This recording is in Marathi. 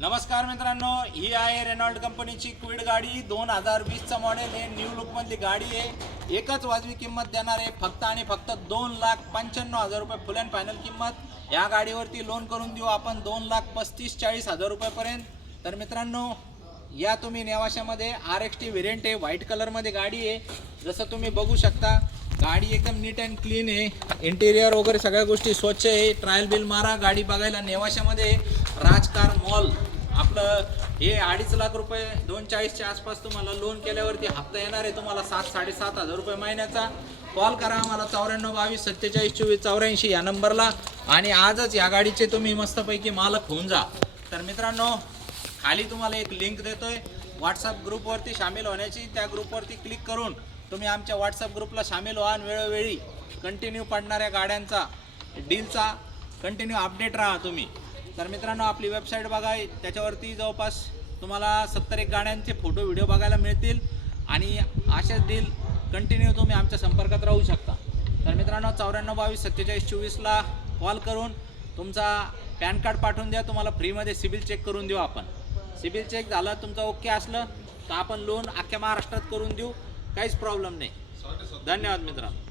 नमस्कार मित्रांनो, ही आहे रेनॉल्ट कंपनीची क्विड गाडी 2020चा मॉडेल आहे। न्यू लुक मधली गाडी आहे। एकच वाजवी किंमत देणार आहे, फक्त आणि फक्त 2,95,000 रुपये फुल अँड फायनल किंमत। या गाडीवरती लोन करून देऊ आपण 2,35,40,000 रुपयापर्यंत। तर मित्रांनो, या तुम्ही नेवाशामध्ये RXT व्हेरियंट आहे, व्हाईट कलरमध्ये गाडी आहे। जसं तुम्ही बघू शकता, गाडी एकदम नीट अँड क्लीन आहे। इंटिरियर वगैरे सगळ्या गोष्टी स्वच्छ आहे। ट्रायल बिल मारा, गाडी बघायला नेवाशामध्ये राजकार मॉल आपलं हे 2.5 लाख रुपये 240च्या आसपास तुम्हाला लोन केल्यावरती हप्ता येणार आहे तुम्हाला 7,000-7,500 रुपये महिन्याचा। कॉल करा आम्हाला 94 22 47 24 84 या नंबरला आणि आजच या गाडीचे तुम्ही मस्तपैकी मालक होऊन जा। तर मित्रांनो, खाली तुम्हाला एक लिंक देतोय व्हॉट्सअप ग्रुपवरती सामील होण्याची। त्या ग्रुपवरती क्लिक करून तुम्ही आमच्या व्हॉट्सअप ग्रुपला सामील व्हा आणि वेळोवेळी कंटिन्यू पडणाऱ्या गाड्यांचा डीलचा कंटिन्यू अपडेट राहा तुम्ही। तर मित्रांनो, आपली वेबसाईट बघा, त्याच्यावरती जवळपास तुम्हाला 71 गाड्यांचे फोटो व्हिडिओ बघायला मिळतील आणि असेच डील कंटिन्यू तुम्ही आमच्या संपर्कात राहू शकता। तर मित्रांनो, 94 22 47 24ला कॉल करून तुमचा पॅन कार्ड पाठवून द्या, तुम्हाला फ्रीमध्ये सिबिल चेक करून देऊ आपण। सिबिल चेक झालं तुमचं ओके असलं तर आपण लोन अख्ख्या महाराष्ट्रात करून देऊ, काहीच प्रॉब्लेम नाही। धन्यवाद मित्रांनो।